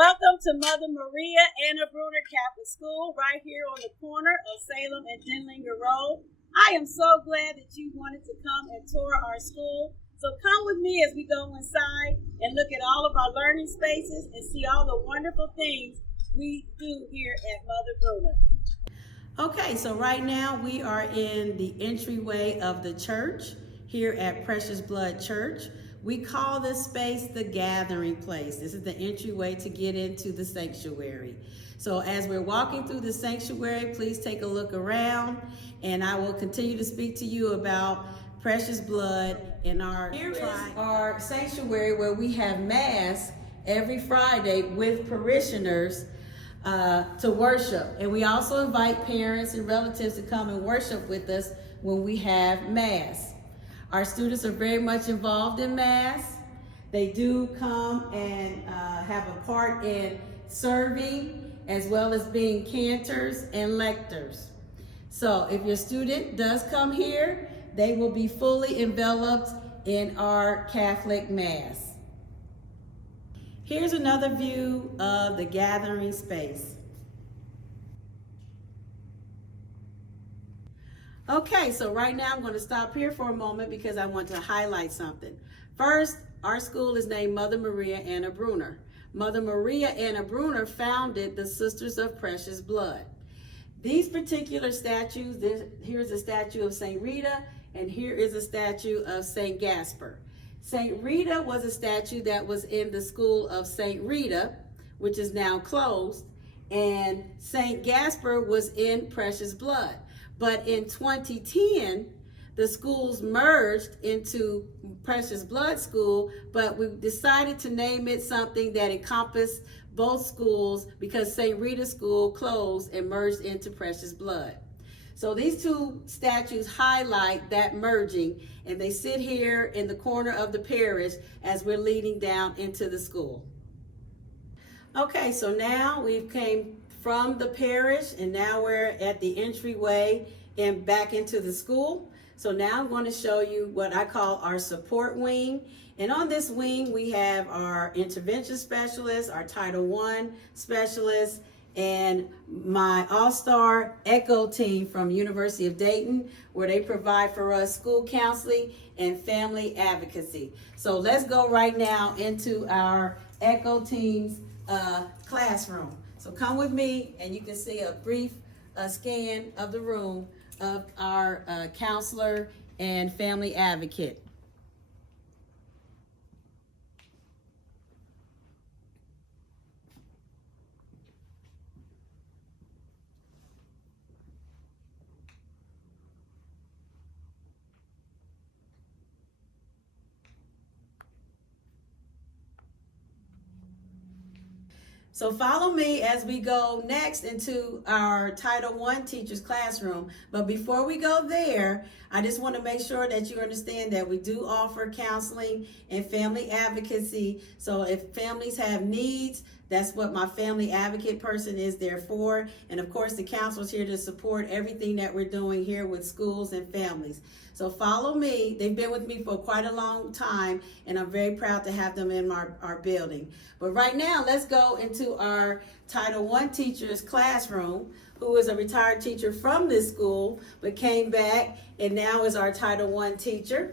Welcome to Mother Maria Anna Brunner Catholic School, right here on the corner of Salem and Denlinger Road. I am so glad that you wanted to come and tour our school. So come with me as we go inside and look at all of our learning spaces and see all the wonderful things we do here at Mother Brunner. Okay, so right now we are in the entryway of the church here at Precious Blood Church. We call this space the gathering place. This is the entryway to get into the sanctuary. So as we're walking through the sanctuary, please take a look around, and I will continue to speak to you about Precious Blood in our here is our sanctuary where we have Mass every Friday with parishioners to worship. And we also invite parents and relatives to come and worship with us when we have Mass. Our students are very much involved in Mass. They do come and have a part in serving, as well as being cantors and lectors. So if your student does come here, they will be fully enveloped in our Catholic Mass. Here's another view of the gathering space. Okay, so right now I'm going to stop here for a moment because I want to highlight something. First, our school is named Mother Maria Anna Brunner. Mother Maria Anna Brunner founded the Sisters of Precious Blood. These particular statues, here's a statue of St. Rita, and here is a statue of St. Gaspar. St. Rita was a statue that was in the school of St. Rita, which is now closed, and St. Gaspar was in Precious Blood. But in 2010, the schools merged into Precious Blood School, but we decided to name it something that encompassed both schools because St. Rita School closed and merged into Precious Blood. So these two statues highlight that merging, and they sit here in the corner of the parish as we're leading down into the school. Okay, so now we've came from the parish, and now we're at the entryway and back into the school. So now I'm going to show you what I call our support wing. And on this wing, we have our intervention specialists, our Title I specialists, and my all-star ECHO team from University of Dayton, where they provide for us school counseling and family advocacy. So let's go right now into our ECHO team's classroom. So come with me and you can see a brief scan of the room of our counselor and family advocate. So follow me as we go next into our Title I teacher's classroom. But before we go there, I just want to make sure that you understand that we do offer counseling and family advocacy. So if families have needs, that's what my family advocate person is there for. And of course, the counselor's here to support everything that we're doing here with schools and families. So follow me. They've been with me for quite a long time, and I'm very proud to have them in our building. But right now, let's go into our Title I teacher's classroom, who is a retired teacher from this school, but came back and now is our Title I teacher.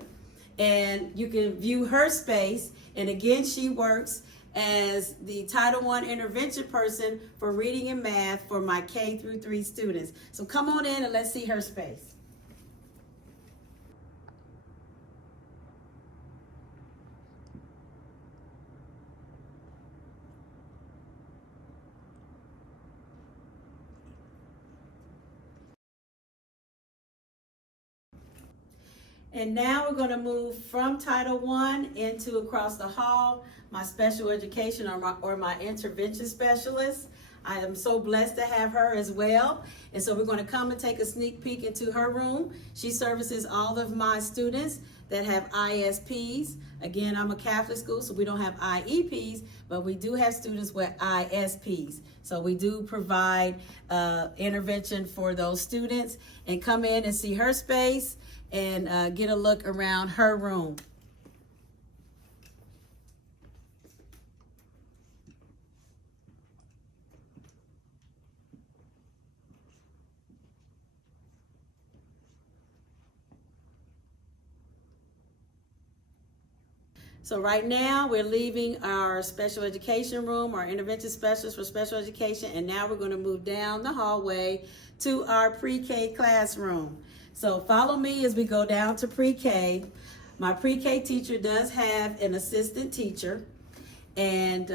And you can view her space. And again, she works as the Title I intervention person for reading and math for my K-3 students. So come on in and let's see her space. And now we're going to move from Title I into across the hall, my special education or my intervention specialist. I am so blessed to have her as well. And so we're going to come and take a sneak peek into her room. She services all of my students that have ISPs. Again, I'm a Catholic school, so we don't have IEPs, but we do have students with ISPs. So we do provide intervention for those students. And come in and see her space and get a look around her room. So right now we're leaving our special education room, our intervention specialist for special education, and now we're going to move down the hallway to our pre-K classroom. So follow me as we go down to pre-K. My pre-K teacher does have an assistant teacher, and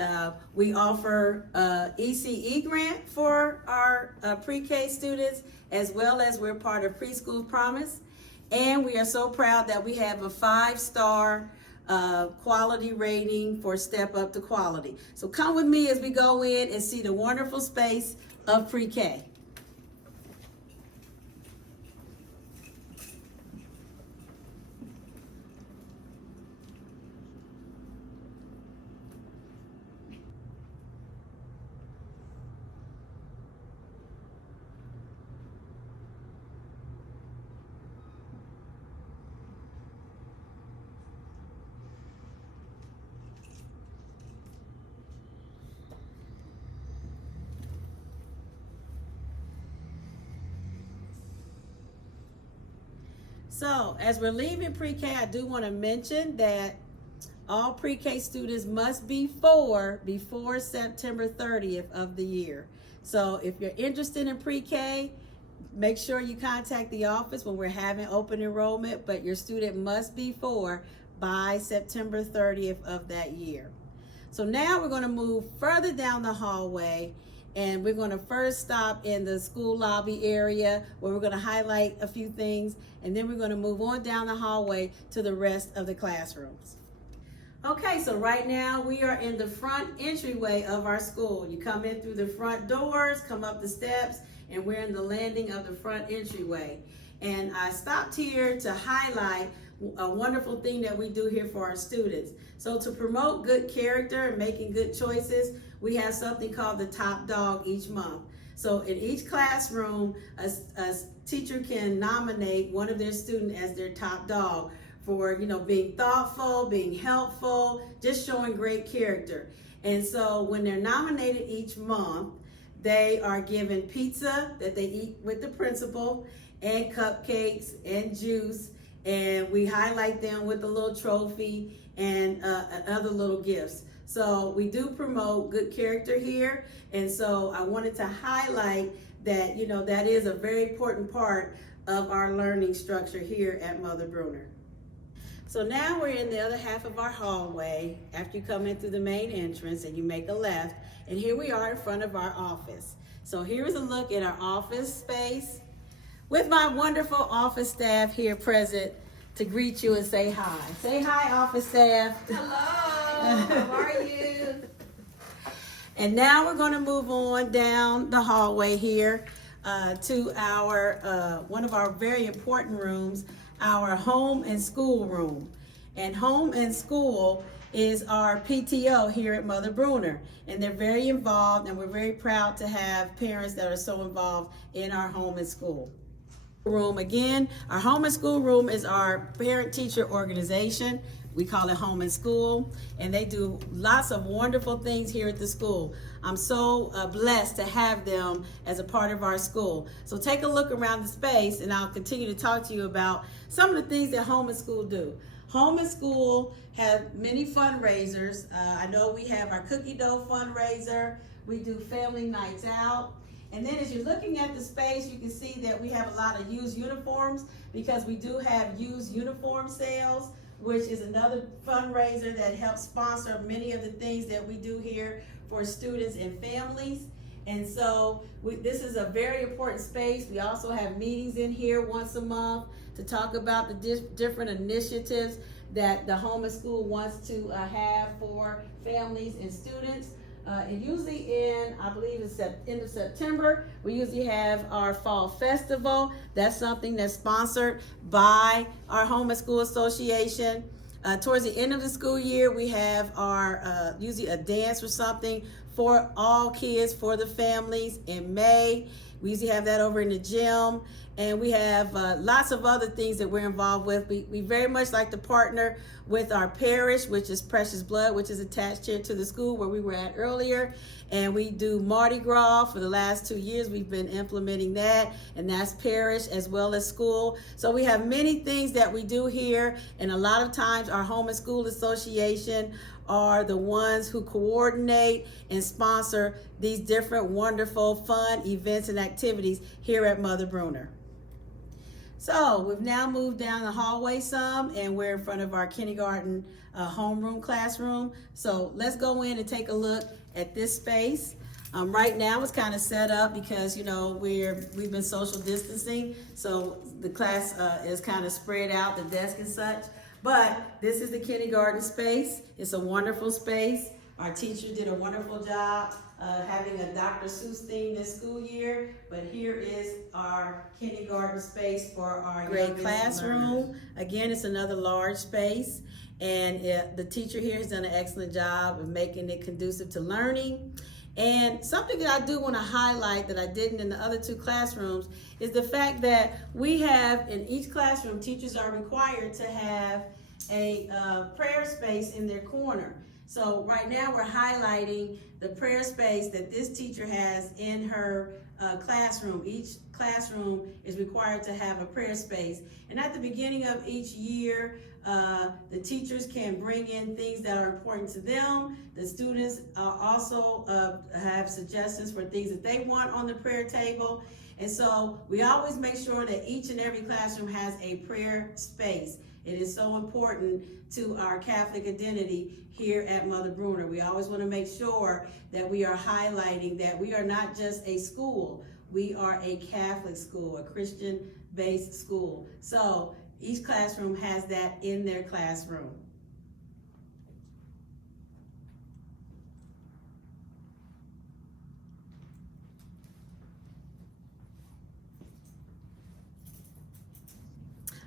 we offer ECE grant for our pre-K students, as well as we're part of Preschool Promise. And we are so proud that we have a 5-star quality rating for Step Up to Quality. So come with me as we go in and see the wonderful space of pre-K. So as we're leaving pre-K, I do want to mention that all pre-K students must be before September 30th of the year. So if you're interested in pre-K, make sure you contact the office when we're having open enrollment, but your student must be by September 30th of that year. So now we're going to move further down the hallway, and we're going to first stop in the school lobby area where we're going to highlight a few things, and then we're going to move on down the hallway to the rest of the classrooms. Okay, so right now we are in the front entryway of our school. You come in through the front doors, come up the steps, and we're in the landing of the front entryway. And I stopped here to highlight a wonderful thing that we do here for our students. So to promote good character and making good choices, we have something called the top dog each month. So in each classroom, a teacher can nominate one of their students as their top dog for, being thoughtful, being helpful, just showing great character. And so when they're nominated each month, they are given pizza that they eat with the principal, and cupcakes and juice, and we highlight them with a little trophy and other little gifts. So we do promote good character here, and so I wanted to highlight that, that is a very important part of our learning structure here at Mother Brunner. So now we're in the other half of our hallway after you come in through the main entrance and you make a left, and here we are in front of our office. So here's a look at our office space with my wonderful office staff here present to greet you and say hi. Say hi, office staff. Hello, how are you? And now we're going to move on down the hallway here to our one of our very important rooms, our home and school room. And home and school is our PTO here at Mother Brunner, and they're very involved, and we're very proud to have parents that are so involved in our home and school room. Again, our home and school room is our parent-teacher organization. We call it Home and School, and they do lots of wonderful things here at the school. I'm so blessed to have them as a part of our school. So take a look around the space, and I'll continue to talk to you about some of the things that Home and School do. Home and School have many fundraisers. I know we have our cookie dough fundraiser. We do family nights out. And then as you're looking at the space, you can see that we have a lot of used uniforms, because we do have used uniform sales, which is another fundraiser that helps sponsor many of the things that we do here for students and families. And so this is a very important space. We also have meetings in here once a month to talk about the different initiatives that the Home and School wants to have for families and students. And usually I believe it's end of September, we usually have our fall festival. That's something that's sponsored by our Home and School Association. Towards the end of the school year, we have our usually a dance or something for all kids, for the families in May. We usually have that over in the gym. And we have lots of other things that we're involved with. We very much like to partner with our parish, which is Precious Blood, which is attached here to the school where we were at earlier. And we do Mardi Gras for the last 2 years. We've been implementing that, and that's parish as well as school. So we have many things that we do here, and a lot of times our Home and School Association are the ones who coordinate and sponsor these different wonderful fun events and activities here at Mother Brunner. So we've now moved down the hallway some, and we're in front of our kindergarten homeroom classroom. So let's go in and take a look at this space. Right now it's kind of set up because, you know, we've been social distancing, so the class is kind of spread out, the desk and such. But this is the kindergarten space. It's a wonderful space. Our teacher did a wonderful job having a Dr. Seuss theme this school year. But here is our kindergarten space for our grade classroom. Learners. Again, it's another large space. And the teacher here has done an excellent job of making it conducive to learning. And something that I do want to highlight that I didn't in the other two classrooms is the fact that we have, in each classroom, teachers are required to have a prayer space in their corner. So right now we're highlighting the prayer space that this teacher has in her classroom. Each classroom is required to have a prayer space. And at the beginning of each year, the teachers can bring in things that are important to them. The students also have suggestions for things that they want on the prayer table. And so we always make sure that each and every classroom has a prayer space. It is so important to our Catholic identity here at Mother Brunner. We always want to make sure that we are highlighting that we are not just a school. We are a Catholic school, a Christian-based school. So each classroom has that in their classroom.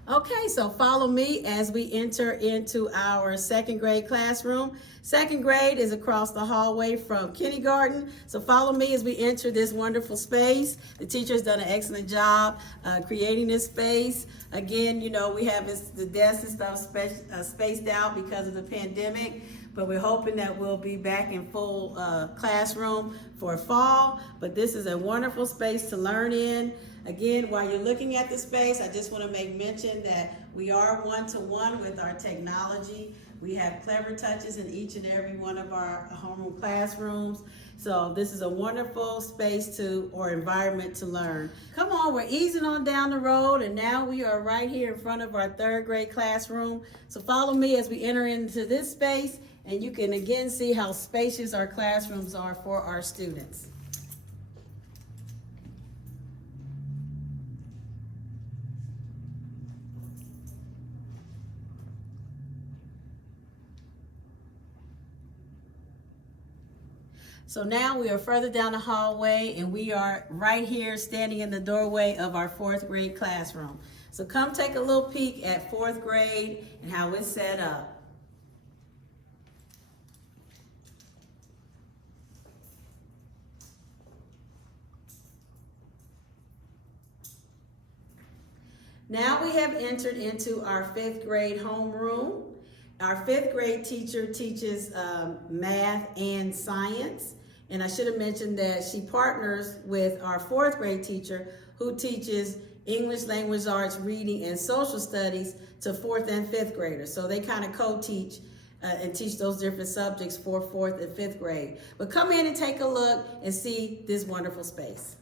Okay, so follow me as we enter into our second grade classroom. Second grade is across the hallway from kindergarten. So follow me as we enter this wonderful space. The teacher's done an excellent job creating this space. Again, you know, we have the desks and stuff spaced out because of the pandemic, but we're hoping that we'll be back in full classroom for fall. But this is a wonderful space to learn in. Again, while you're looking at the space, I just want to make mention that we are one-to-one with our technology. We have clever touches in each and every one of our homeroom classrooms. So this is a wonderful space or environment to learn. Come on, we're easing on down the road, and now we are right here in front of our third grade classroom. So follow me as we enter into this space, and you can again see how spacious our classrooms are for our students. So now we are further down the hallway, and we are right here standing in the doorway of our fourth grade classroom. So come take a little peek at fourth grade and how it's set up. Now we have entered into our fifth grade homeroom. Our fifth grade teacher teaches math and science. And I should have mentioned that she partners with our fourth grade teacher who teaches English language arts, reading, and social studies to fourth and fifth graders. So they kind of co-teach and teach those different subjects for fourth and fifth grade. But come in and take a look and see this wonderful space.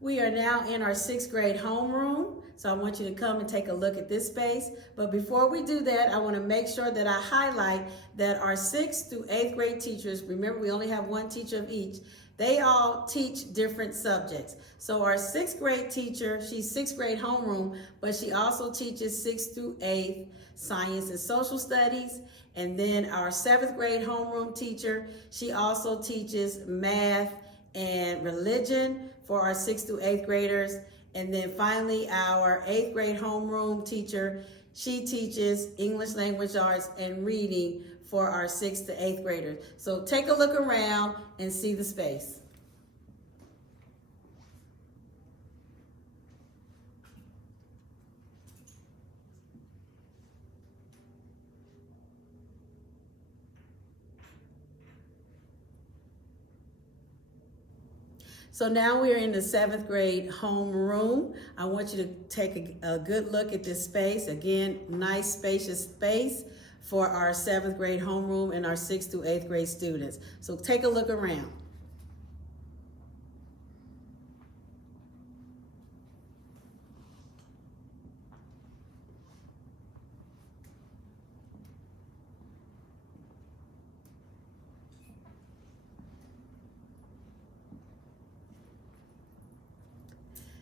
We are now in our sixth grade homeroom, so I want you to come and take a look at this space. But before we do that, I want to make sure that I highlight that our 6th through 8th grade teachers, remember we only have one teacher of each, they all teach different subjects. So our 6th grade teacher, she's 6th grade homeroom, but she also teaches 6th through 8th science and social studies. And then our 7th grade homeroom teacher, she also teaches math and religion for our 6th through 8th graders. And then finally, our 8th grade homeroom teacher, she teaches English language arts and reading for our 6th to 8th graders. So take a look around and see the space. So now we are in the 7th grade homeroom. I want you to take a good look at this space. Again, nice spacious space for our 7th grade homeroom and our 6th through 8th grade students. So take a look around.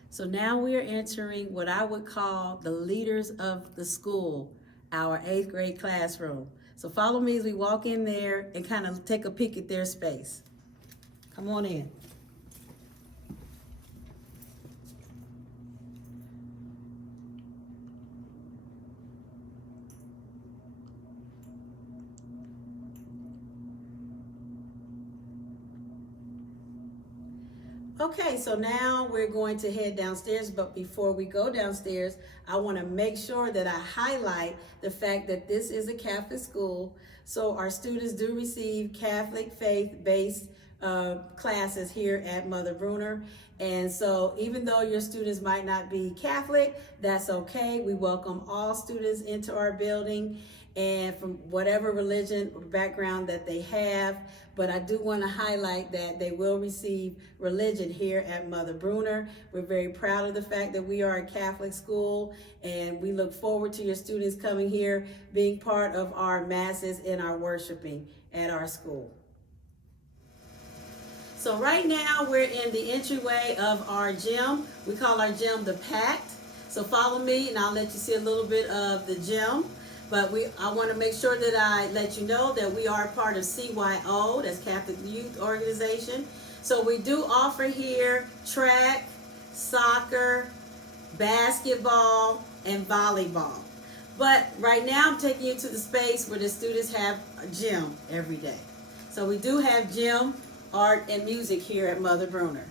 So now we are entering what I would call the leaders of the school, our 8th grade classroom. So follow me as we walk in there and kind of take a peek at their space. Come on in. Okay, so now we're going to head downstairs, but before we go downstairs, I want to make sure that I highlight the fact that this is a Catholic school, so our students do receive Catholic faith-based classes here at Mother Brunner. And so even though your students might not be Catholic, that's okay. We welcome all students into our building and from whatever religion or background that they have. But I do want to highlight that they will receive religion here at Mother Brunner. We're very proud of the fact that we are a Catholic school, and we look forward to your students coming here, being part of our masses and our worshiping at our school. So right now we're in the entryway of our gym. We call our gym the Pact. So follow me and I'll let you see a little bit of the gym. But I want to make sure that I let you know that we are part of CYO, that's Catholic Youth Organization. So we do offer here track, soccer, basketball, and volleyball. But right now I'm taking you to the space where the students have a gym every day. So we do have gym, art, and music here at Mother Brunner.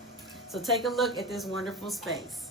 So take a look at this wonderful space.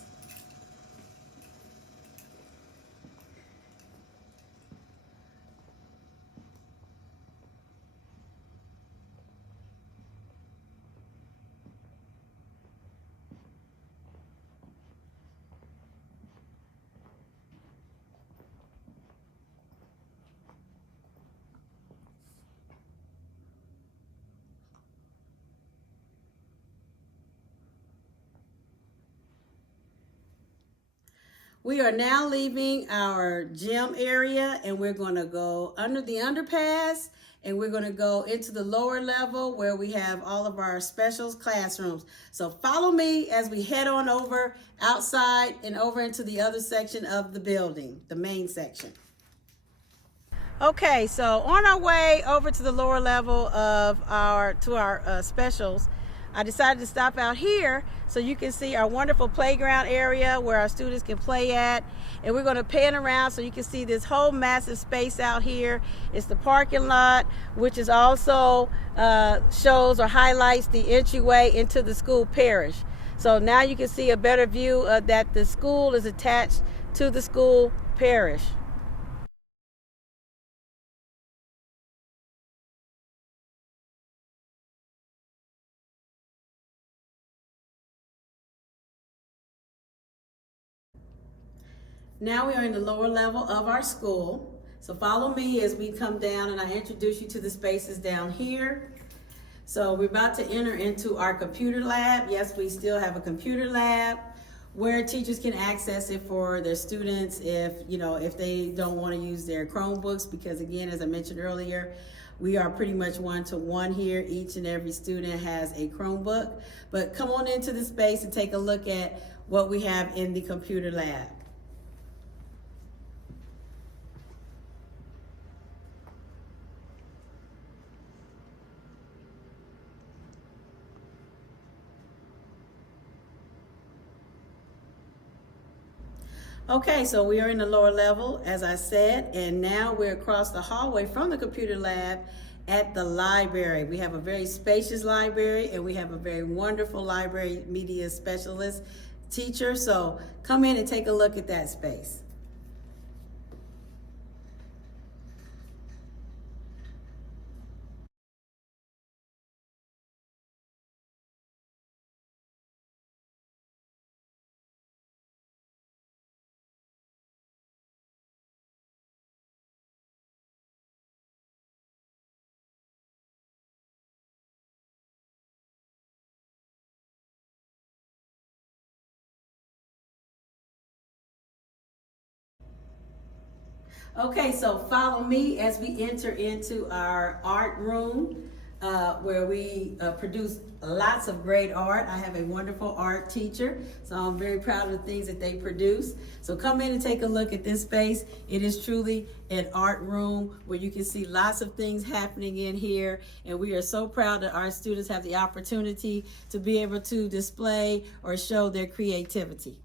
We are now leaving our gym area and we're going to go under the underpass and we're going to go into the lower level where we have all of our specials classrooms. So follow me as we head on over outside and over into the other section of the building, the main section. Okay, so on our way over to the lower level of our specials, I decided to stop out here so you can see our wonderful playground area where our students can play at. And we're going to pan around so you can see this whole massive space out here. It's the parking lot, which is also shows or highlights the entryway into the school parish. So now you can see a better view that the school is attached to the school parish. Now we are in the lower level of our school. So follow me as we come down and I introduce you to the spaces down here. So we're about to enter into our computer lab. Yes, we still have a computer lab where teachers can access it for their students if they don't want to use their Chromebooks, because again, as I mentioned earlier, we are pretty much one-to-one here. Each and every student has a Chromebook. But come on into the space and take a look at what we have in the computer lab. Okay, so we are in the lower level, as I said, and now we're across the hallway from the computer lab at the library. We have a very spacious library, and we have a very wonderful library media specialist teacher. So come in and take a look at that space. Okay, so follow me as we enter into our art room where we produce lots of great art. I have a wonderful art teacher, so I'm very proud of the things that they produce. So come in and take a look at this space. It is truly an art room where you can see lots of things happening in here, and we are so proud that our students have the opportunity to be able to display or show their creativity.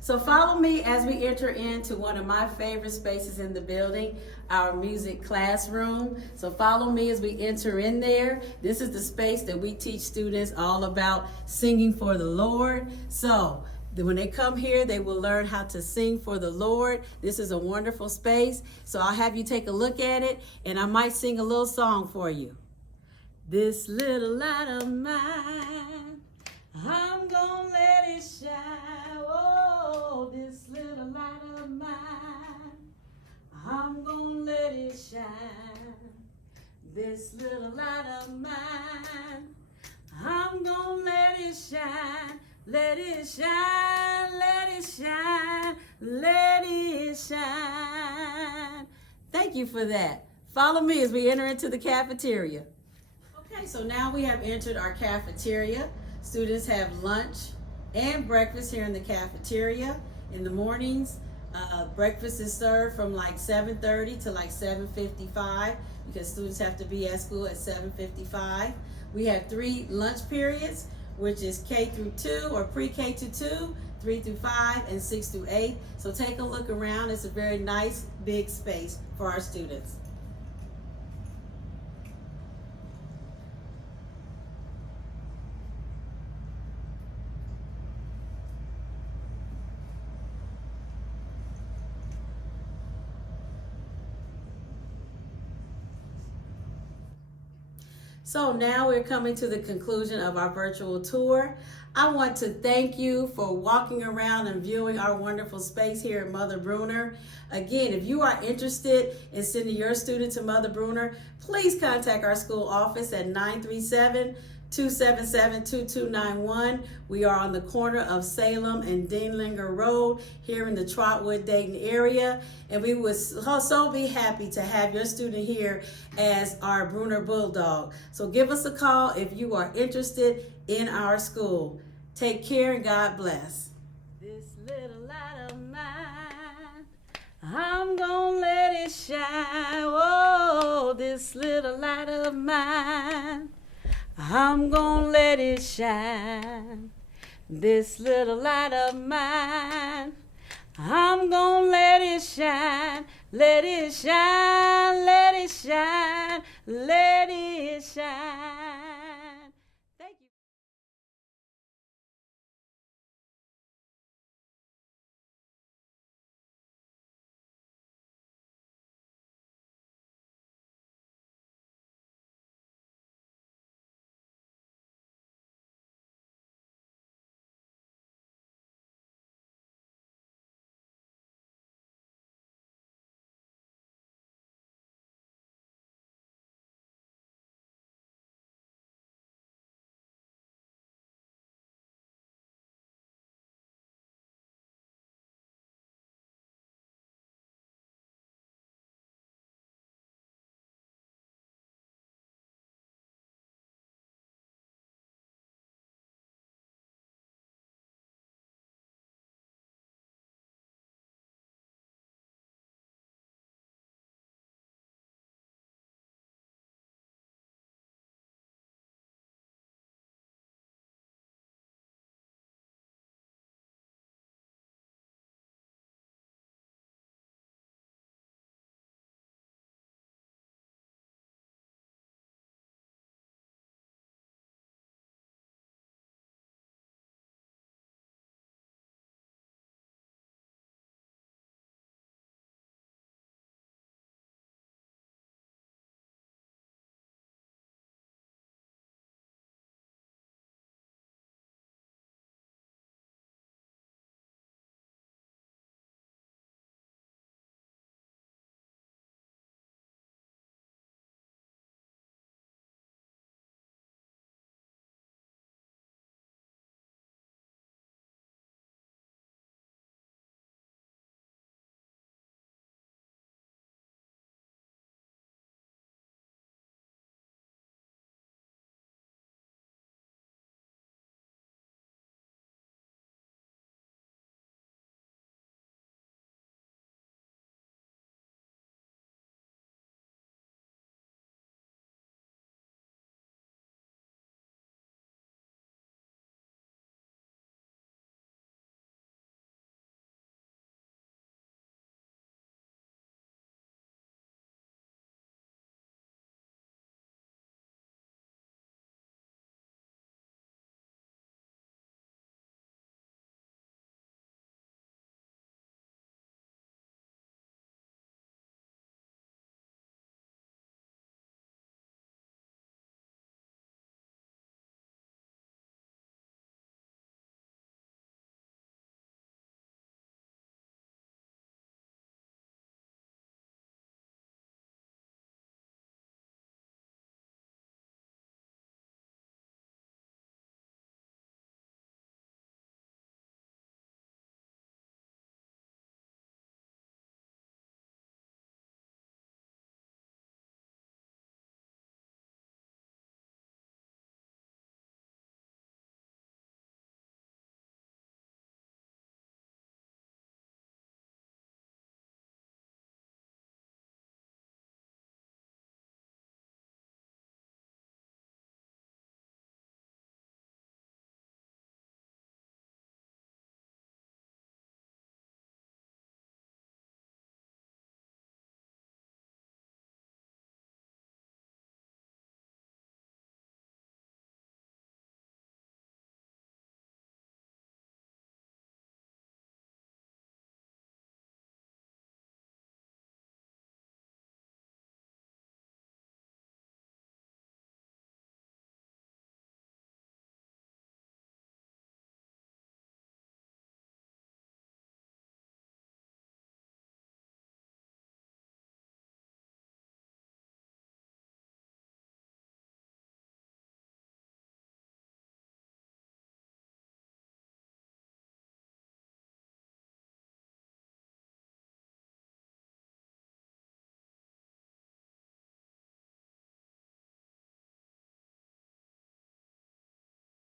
So follow me as we enter into one of my favorite spaces in the building, our music classroom. So follow me as we enter in there. This is the space that we teach students all about singing for the Lord. So when they come here, they will learn how to sing for the Lord. This is a wonderful space. So I'll have you take a look at it, and I might sing a little song for you. This little light of mine, I'm gonna let it shine. Oh, this little light of mine, I'm gonna let it shine. This little light of mine, I'm gonna let it shine. Let it shine, let it shine, let it shine. Thank you for that. Follow me as we enter into the cafeteria. Okay, so now we have entered our cafeteria. Students have lunch and breakfast here in the cafeteria. In the mornings, breakfast is served from like 7:30 to like 7:55 because students have to be at school at 7:55. We have 3 lunch periods, which is K through 2 or pre-K to 2, 3 through 5, and 6 through 8. So take a look around. It's a very nice big space for our students. So now we're coming to the conclusion of our virtual tour. I want to thank you for walking around and viewing our wonderful space here at Mother Brunner. Again, if you are interested in sending your student to Mother Brunner, please contact our school office at 937-277-2291. We are on the corner of Salem and Dinlinger Road here in the Trotwood, Dayton area. And we would so be happy to have your student here as our Brunner Bulldog. So give us a call if you are interested in our school. Take care and God bless. This little light of mine, I'm gonna let it shine. Oh, this little light of mine, I'm gonna let it shine. This little light of mine, I'm gonna let it shine. Let it shine, let it shine, let it shine.